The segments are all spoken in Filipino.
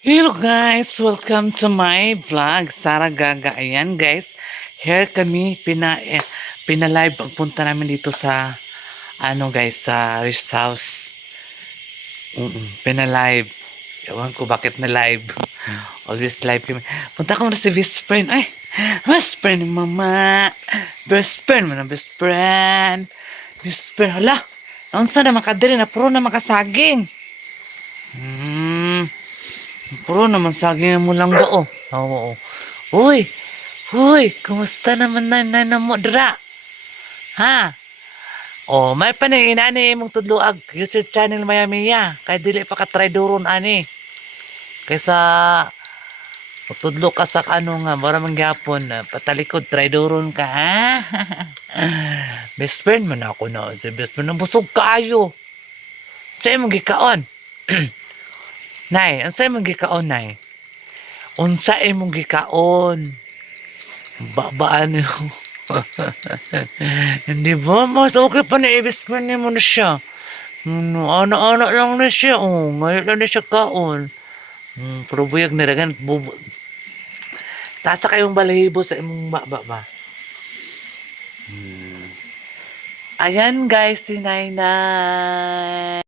Hello guys! Welcome to my vlog, Sara Gaga. Ayan guys, here kami pinalive ang punta namin dito sa guys, sa Riz House. Pinalive. Ewan ko bakit na live. Always live kami. Punta ko na si best friend. Ay, best friend ni mama. Best friend mo na best friend. Best friend. Hala, naon sa na makadiri na puro na makasaging. Puro naman saging mo lang do. Oo. Uy, uy, kumusta naman na mo dra? Ha? Oh, may paning ani mong tudloag YouTube channel Maya. Kay dili pa ka try duron ani. Kaysa tudlo ka sa nga mura man gyapon patalikod try duron ka ha. Best friend man ako na si best friend busog kaayo. Sa imong gikaon. Nay, unsa imong gikaon nay? Unsa imong gikaon? Babaan niyo. Hindi ba? Mas okay pa na best friend mo na siya. Anak-anak lang na siya. Oh, ngayon lang na siya kaon. Pero buyag na dagan. Tasa kayong balahibo sa imong ba. Ayan guys, si Nainay.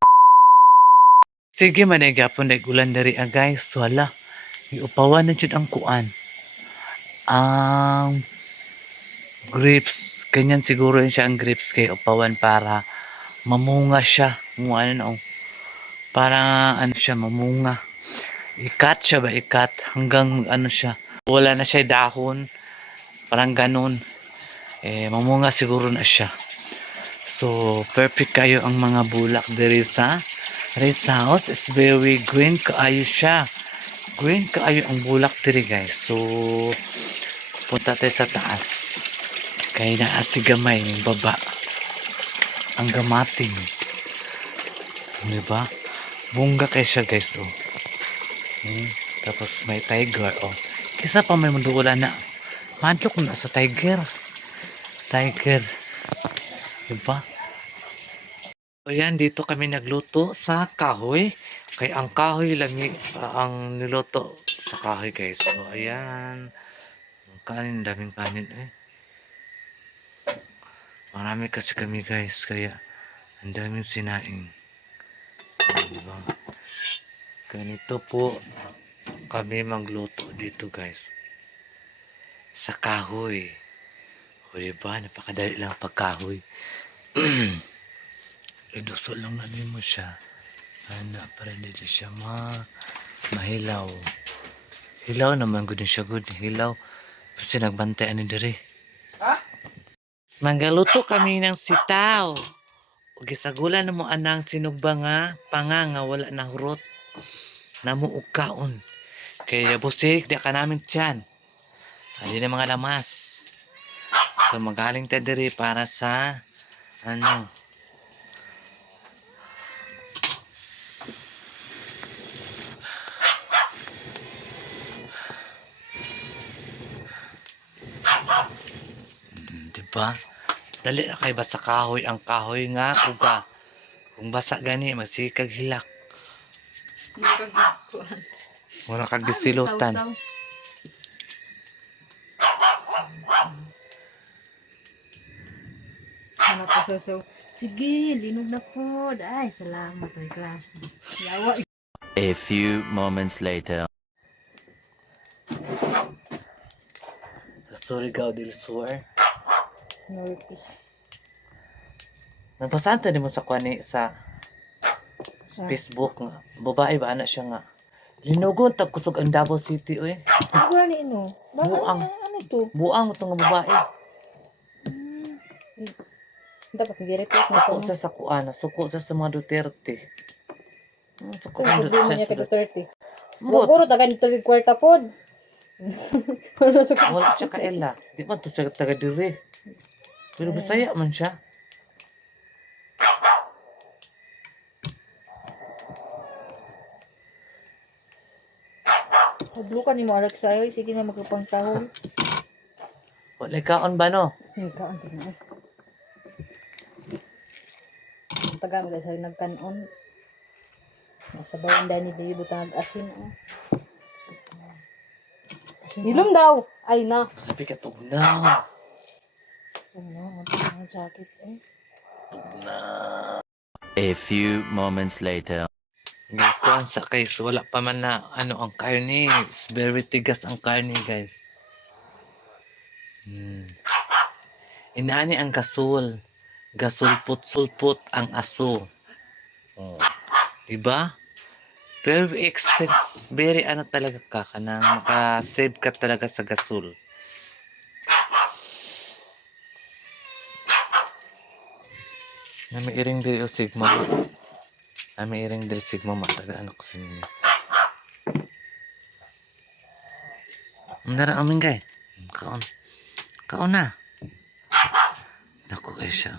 Sige manigapon na gulan dari guys. Wala. Iupawan na dyan ang kuan. Ang grapes. Ganyan siguro yun siya ang grapes kay upawan para mamunga siya. Para siya mamunga. Ikat siya ba? Ikat. Hanggang siya. Wala na siya dahon. Parang ganun. Mamunga siguro na siya. So, perfect kayo ang mga bulak diri sa Riz House. Is very green kaayo siya. Green kaayo ang bulak diri guys. So, punta tayo sa taas. Kaya naasigamay ng baba. Ang gamating. Diba? Bunga kayo siya guys. Oh. Tapos may tiger. Oh. Kisa pa may munduula na. Mantok na sa tiger. Tiger. Diba? O yan, dito kami nagluto sa kahoy. Kaya ang kahoy lang ang niluto sa kahoy guys. So ayan. Kanin, daming kanin Marami kasi kami guys. Kaya ang daming sinaing. Diba? Ganito po kami magluto dito guys. Sa kahoy. O diba? Napakadali lang pagkahoy. Iduso lang namin mo siya. Para hindi siya mahilaw. Hilaw naman good siya good. Hilaw. Kasi nagbantay ani diri. Ha? Manggaluto kami ng sitaw. O gisagulan na mo anang sinugba nga panga wala na hurot. Namuog kaon. Kaya busik di ka namin tiyan. Hindi na mga lamas. So magaling ta diri para sa diba? Dali na kay basa kahoy ang kahoy nga kuga. Kung basa gani masikag hilak. Wala kag gisilutan. Ano pa so sige, linog na po. Ay, salamat ay klase. Yawa. A few moments later. Sorry Gao del Sur. Norte. Nabasahan ta mo sa kwani sa Facebook nga. Babae ba anak siya nga. Linugon tag kusog ang Davao City oy. Ako ni no. Buang. Ano to? Buang to nga babae. Dapat di-repeat na Suko to. sa kuana, suko sa mga Duterte. Suko Ang ng problema niya kay Duterte. Mut, Siguro taga dito yung kwarta pod. Wala sa wala siya kaela. Di man to siya taga diri. Pero Bisaya man siya. Paglukan ni mo Alex ayoy, sige na magkapang tahol. Wala kaon ba no? Kaan na. Ang taga mo sa nagkanon. Nasa bawan dahil ni butang asin. Oh. Hilom daw. Ay na. Sabi ka, tugnaw. Ano, ang sakit eh. Tugnaw. A few moments later. Kuan sa guys, wala pa man na ano ang karne. It's very tigas ang karne, guys. Inaani ang gasol. Gasulpot-sulpot ang aso. Oh. Diba? Very expensive. Very ano talaga ka. Kanang maka-save ka talaga sa gasol. Nami iring diri o sigma. Nami iring diri sigma mataga ano ko sa ninyo. Nara amin kay. Kaon. Kaon na. Naku kay siya.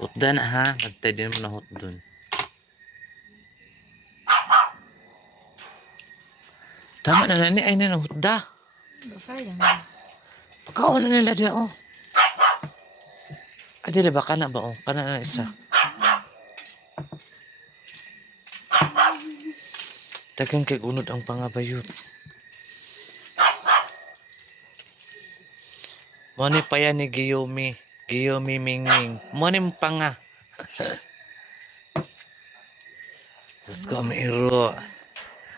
Hutda na ha. Magtay din mo na hutdon. Tama na nani ay na hutda. Sayang. Pagkaon na nila diya oh. Ay dili ba kana ba oh? Kana na isa. Tagang kay unod ang pangabayot. Moni pa yan ni Giyomi. Giyomi Mingming. Moni mo pa nga. Sus ko, iro.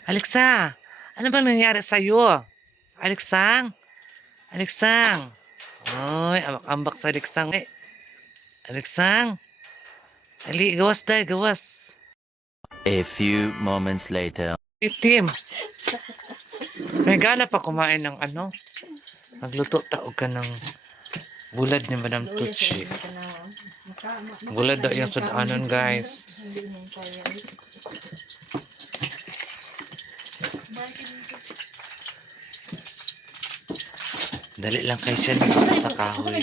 Alexa! Ano bang nangyari sa'yo? Alexang? Alexang? Oy, ambak sa Alexang. Eh. Alexang? Ali, gawas dahil, gawas. A few moments later. Itim. May gana pa kumain ng ano. Magluto taog ka ng bulad ni Madam Tucci. Bulad daw yung sudanon, guys. Dali lang kayo siya nito sa kahoy.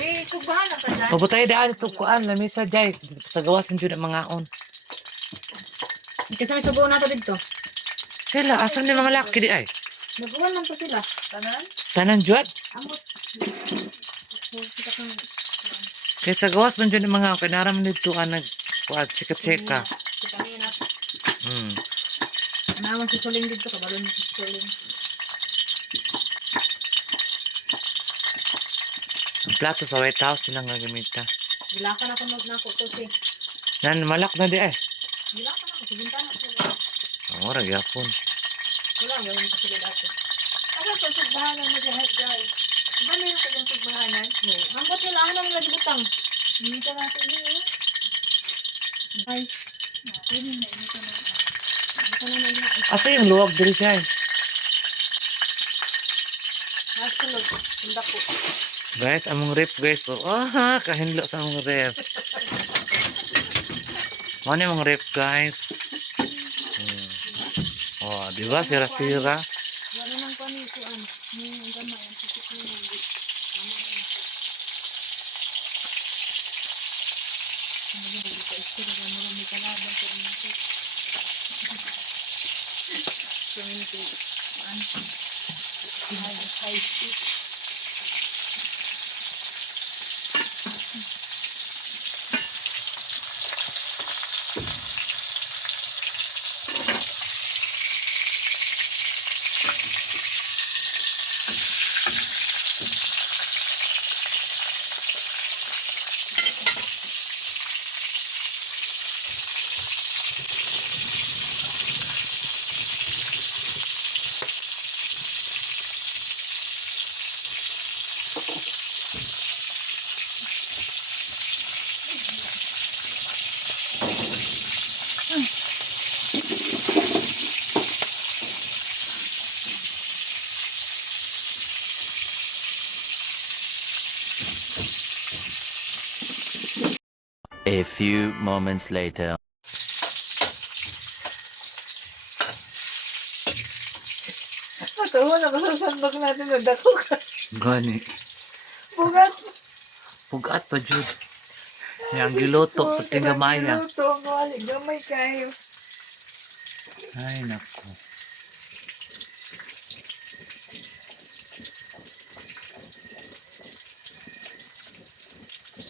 May subahan na pala. Pabutay daan ito kuan. Lamisa jay. Sa gawas ng dyan ang mga on. Kasi may subahan na ito dito. Sila, asan ni mga laki di ay? Nagbuwan lang po sila. Tanan? Tanan dyan? Amot. Kaya sa gawas man dyan ang mga on. Kanaram nito ka nag kuan, chika-chika. Si kanina. Naman si Suling dito. Kabalon si Suling. Ang plato sa White House silang gagamita. Gilakan ako na ako to si. Nan, malak na di ay. Gilakan ako. Sa bintana ko. Oo, ragyapon. Wala, gawin ko sila dati. Asan po sugbahanan mo dyan, guys? Ba meron ka dyan sugbahanan? Oo. Hambot nila, ano nila gibutang? Hinita natin yun, eh. Ay. Pwede na, hinita na. Hinita na nila. Asa yung luwag diri dyan? Nasulog. Handa ko. Guys, among rep guys. Oh, kahinlo sa among rep. Ano yung mga rep guys? Oh, di ba? Sira-sira. Wala nang panikuan. Yung gama, yung sisip nyo nang git. Ano yung hindi ka isko na marami kalaban ko rin ito. Community. High speed. A few moments later. Ito mo na ba sa sandok natin na dako ka? Gani. Bugat. Pugat pa, Jude. Yang giloto, pati gamaya. Giluto, gamay kayo. Ay, naku.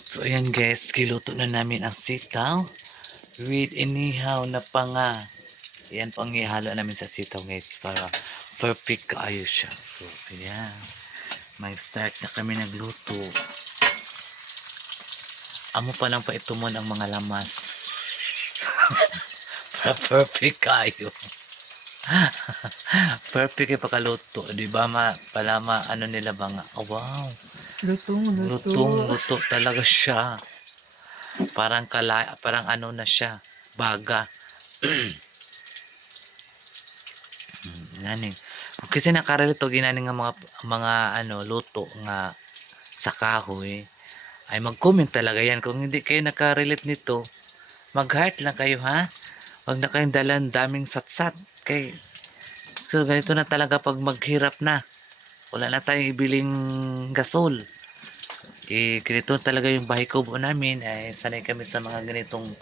So, ayan guys, kiluto na namin ang sitaw with inihaw na panga. Yan po ang ihalo namin sa sitaw guys para perfect kaayo siya. So, ayan. May start na kami nagluto. Amo pa lang pa ito mo ang mga lamas. Para perfect kaayo. Perfect yung pagkaluto. Di ba ano nila ba nga? Oh, wow. Luto talaga siya. Parang ano na siya. Baga. Nani. Kasi nakarelito ginani nga mga luto nga sa kahoy. Ay mag-comment talaga yan. Kung hindi kayo nakarelate nito, mag-heart lang kayo ha. Huwag na kayong dalan daming satsat. Okay. So ganito na talaga pag maghirap na. Wala na tayong ibiling gasol. Ganito talaga yung bahay kubo namin. Ay sanay kami sa mga ganitong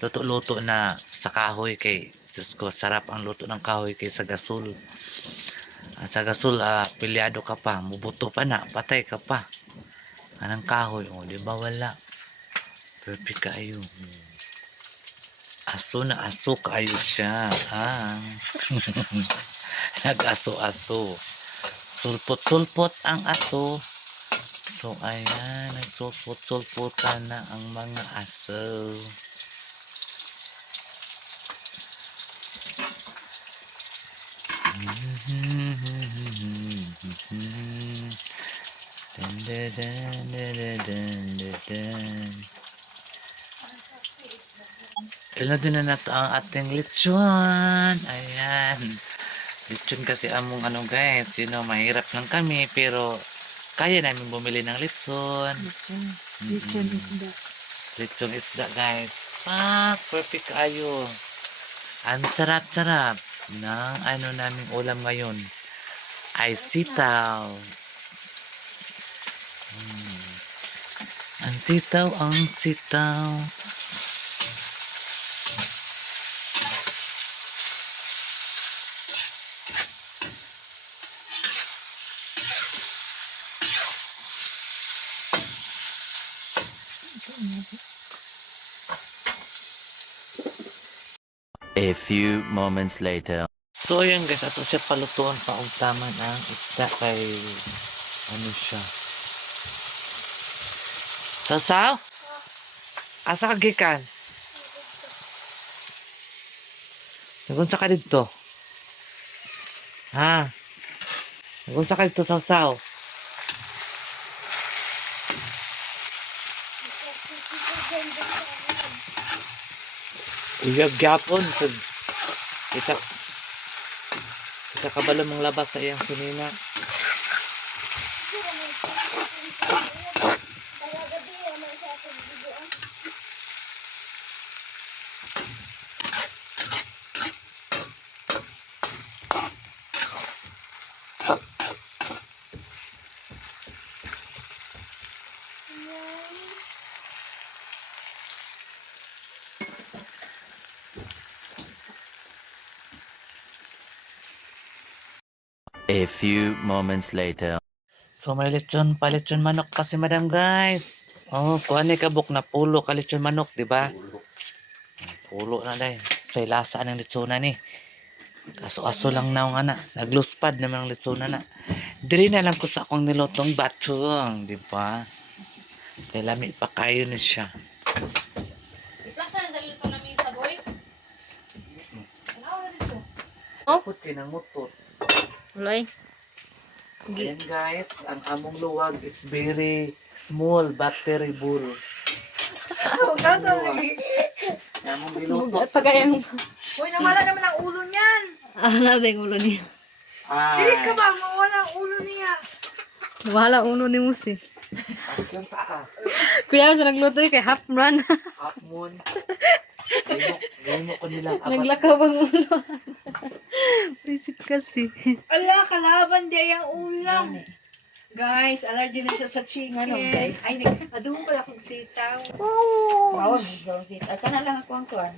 luto-luto na sa kahoy. Kay Diyos ko, sarap ang luto ng kahoy kaysa gasol. Sa gasol, pilyado ka pa. Mubuto pa na. Patay ka pa. Anong kahoy? O, di ba wala? Perfect kayo. Aso na aso kayo siya. Nag-aso-aso. Sulpot-sulpot ang aso. So, ayan. Nagsulpot-sulpotan na ang mga aso. Ilan din na nato ang ating lechon. Ayan. Lechon kasi among guys. Mahirap lang kami. Pero kaya namin bumili ng lechon. Lechon isda. Lechon isda guys. Perfect ayo. Ang sarap-sarap ng naming ulam ngayon. Ay sitaw. Ang sitaw, ang sitaw. A few moments later. So ayan guys, ato siya palutuan pa og taman ang isda kay siya. Sasaw? Asa ka gikan? Nagunsa ka dito? Ha? Nagunsa ka dito sasaw? Uyab gyapon sa kita kabalo mong labas sa iyang sinina. A few moments later. So may lechon manok pa si madam guys. Oh, kuha ni kabuk na pulo ka lechon manok, di ba? Pulo na dai. Say lasa ng lechonan ni. Aso-aso lang na ang nagluspad naman ang lechonan na. Diri na lang ko sa akong nilotong batong, di ba? Kay lami pa kayo ni siya. Iplasa na dali ito namin sa boy. Ano na dito? Tapos kinamutot. Uloy. Ayan guys, ang among luwag is very small but terrible. Among biluto. Pagayang. Uy, nawala naman ang ulo niyan. Ano ba yung ulo niya? Dili ka ba? Mawala ang ulo niya. Wala ulo ni Musi. Ang taa. Kuya, sa nagluto kay half run. Half moon. Gaymo ko nilang apat. Naglakaw ang ulo. Isip kasi. Ala, kalaban di ang ulam. Guys, allergy na siya sa chicken. Ano, guys? Ay, adobo pala kong sitaw. Oh. Wow, sit. At kana lang ako ang kuan.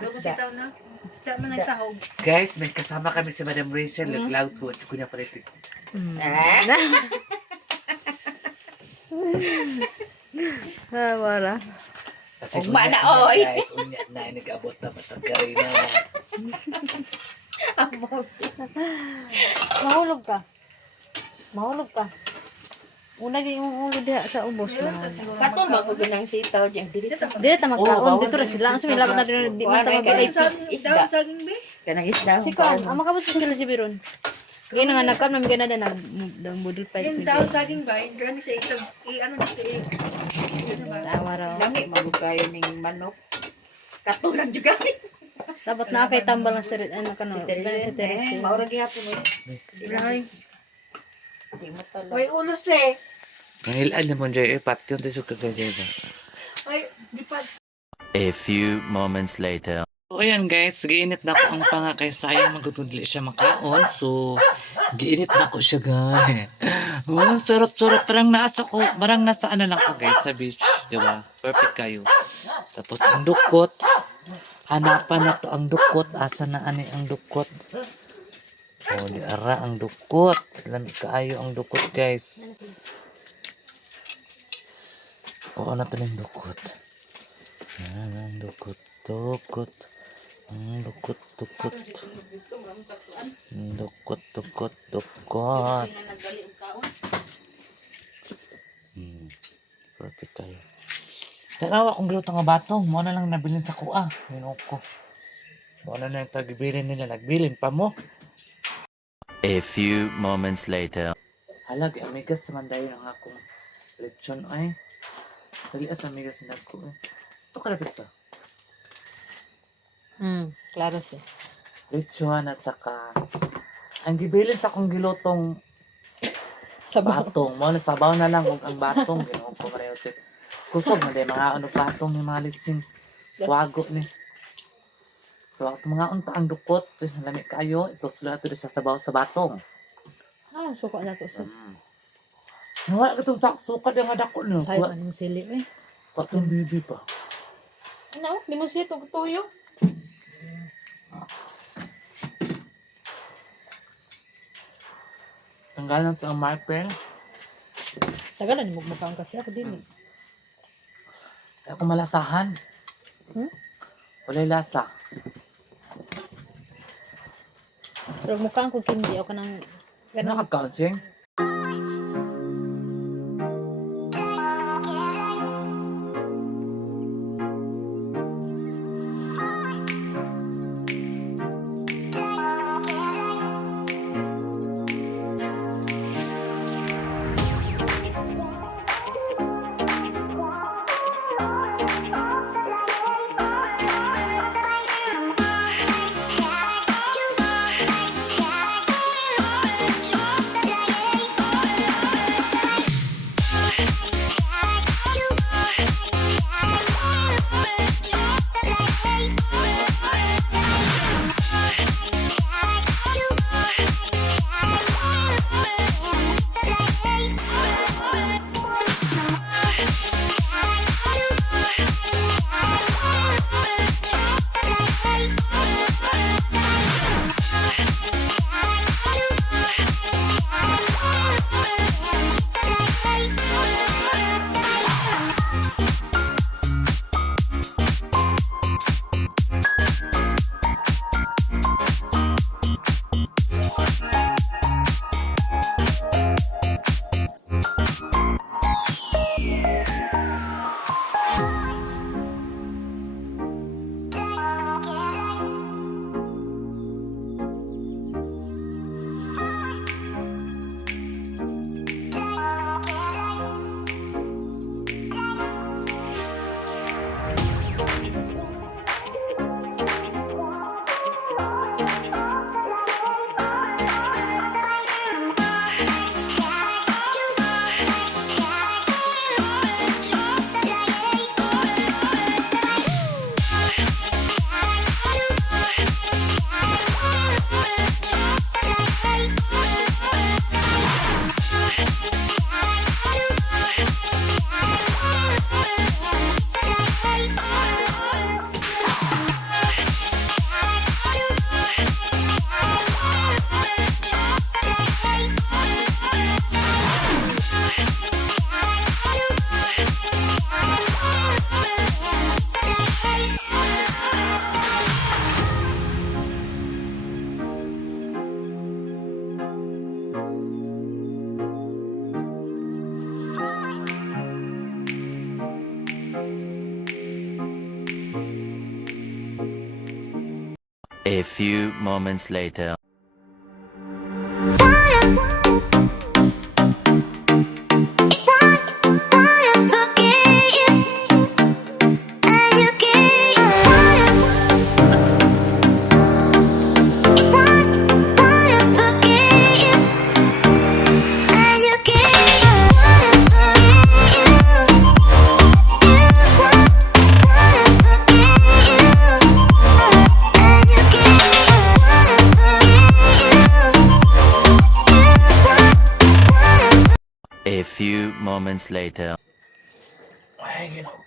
Adobo sitaw na. Isda man ang sahog. Guys, may kasama kami si Madam Rachel. Nag-loud ko. Kunya pa rin. Wala. Kasi Ugma unya na, oy. Guys, unya na. Nag-abot na masagari na. Mahulog ka. Mahulog ka. Una yung ulo diha sa ubos na. Kato magugunang sitaw dyan. Dili ta Dili ta magkaon dito ra sila. Ang sumilabot na din di man ta mabigay. isda. Saging be. Kanang isda. Si Kon, ang makabot sila si Biron. Kaya nga nagkan mamigay na din nag budol pa Yung ito. daon saging ba? Yung gani sa isang, ano dito eh. Ano ba? Tawa raw. Lami magugayo ning manok. Katulad juga ni. Dapat na kay tambal ng sirit ano kano. Si Teresa. Maura gihapon mo. Ay, Di mo tala. may ulos eh. Nangilaan na mo dyan. Pati yung tiso ka dyan. Ay, di pa. A few moments later. So, ayan guys, giinit na ko ang panga kay sayang magutudli siya makaon. So, giinit na ko siya guys. Oh, sarap-sarap. Parang nasa ano lang ko guys, sa beach. Diba? Perfect kayo. Tapos ang dukot. Hanapan na to ang dukot. Asa na ani ang dukot? Oh, di ara ang dukot. Lamig kaayo ang dukot guys. Oo na to yung dukot. Yan ang dukot. Dukot. Ang dukot. Dukot. Dukot. Dukot. Dukot. Perfect kayo. Tarawa kung giluto nga batong. Mo na lang nabilin sa kuha. Minok ko. Mo na lang tagibilin nila. Nagbilin pa mo. A few moments later. Halag, amigas sa mandayo ng akong lechon ay. Dali as amigas na ko. Ito kalapit to. Klaro siya. Lechon at saka ang gibilin sa akong gilutong batong. Mo na sabaw na lang ug ang batong ginoon ko mareho tip. Kusog man day mga ano batong ni mga leching wago ni. So ato mga unta ang dukot, lamig kayo, ito sila ito sa sabaw sa batong. Suka na to sa. Wala ka itong suka din nga dako no. Sayo ano mo sili eh. Patong bibi pa. Ano? Di mo siya tuyo. Tanggalan ito ang marpel. Tagalan mo mukhaang kasi ako din. Ako malasahan. Walay lasa. Pero mukhaang ko kindi ako nang Ano ka counseling? A few moments later. A few moments later. Ay, ginawa ko.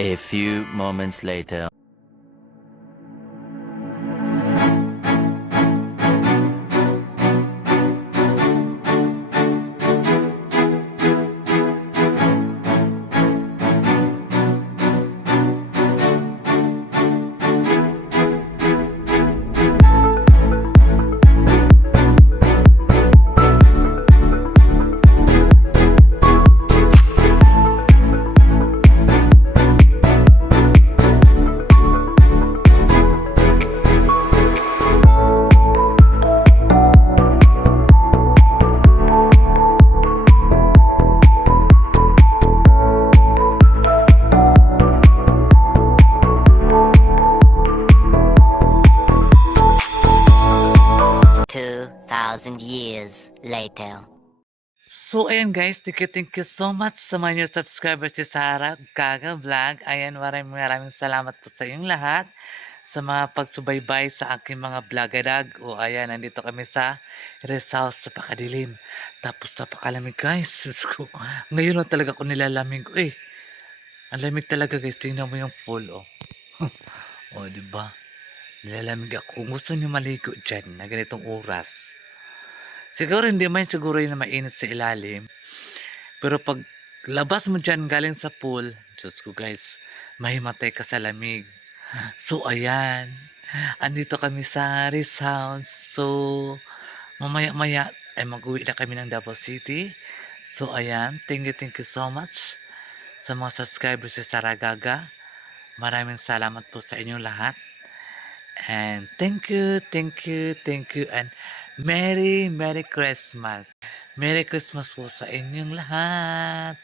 A few moments later. Years later. So, ayan guys, thank you so much sa mga new subscribers si Sarah Gaga Vlog. Ayan, maraming salamat po sa inyong lahat sa mga pagsubaybay sa aking mga vlogadag. O ayan, nandito kami sa rest house, napakadilim. Tapos napakalamig guys. Diyos ko. Ngayon lang talaga ako nilalamig ko eh. Ang lamig talaga guys. Tingnan mo yung pool oh. Oh, di ba? Nilalamig ako. Kung gusto niyo maligo dyan na ganitong oras. Siguro hindi man siguro yun na mainit sa ilalim. Pero pag labas mo dyan galing sa pool, Diyos ko guys, mahimatay ka sa lamig. So ayan, andito kami sa rest house. So mamaya-maya ay mag-uwi na kami ng Davao City. So ayan, thank you so much sa mga subscribers sa Saragaga. Maraming salamat po sa inyong lahat. And thank you, and Merry Christmas. Merry Christmas po sa inyong lahat.